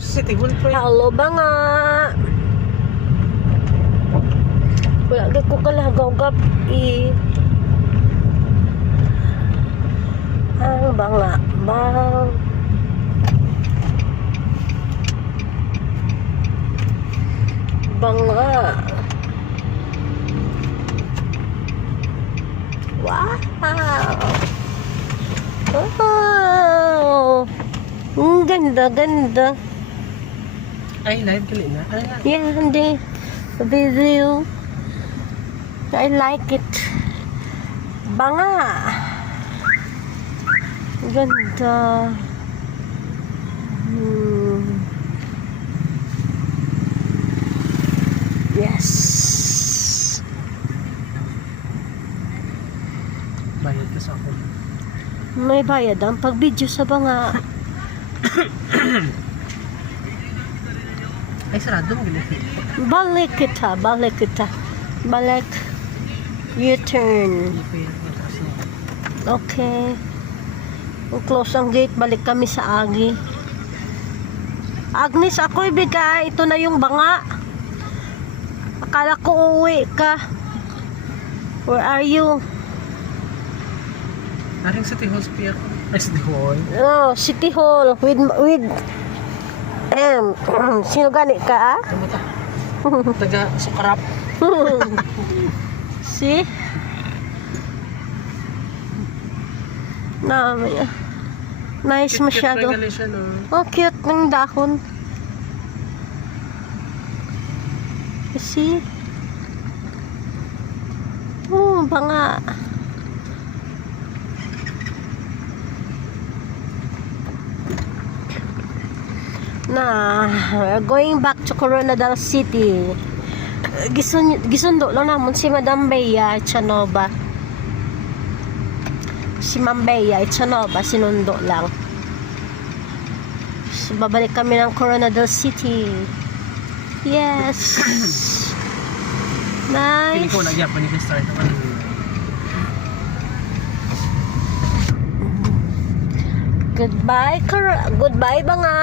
City Hall pre. Hello ba nga? Wala di ko kalagaw-gap ang banga bang banga. Wow. Wow. Ang ganda. Ay, live kali na. Ay, na. Yeah, hindi. Video. I like it. Banga. Ganda. Yes. Bayad ka sa ako. May bayad ang pag-video sa banga. Ay, sarado mo gila. Balik kita. Balik. U-turn. Hindi pa yun. Okay. Close ang gate. Balik kami sa Agi. Agnes, ako ibigay. Ito na yung banga. Akala ko uuwi ka. Where are you? Aring City Hall spear ko. Ay, City Hall. Oh, City Hall. With sino gani ka, ah? Ano ta? Taga Sukarap. See? Nice masyado. Cute siya, no? Oh, cute ng dahon. You see? Oh, banga. We're going back to Coronadal City. Gisundo lang naman si Madam Bea Chanova. Si Ma'am Bea Chanova, sinundo lang. So, babalik kami ng Coronadal City. Yes. Pili Nice. ko nagyan pa ni start naman. Goodbye, banga.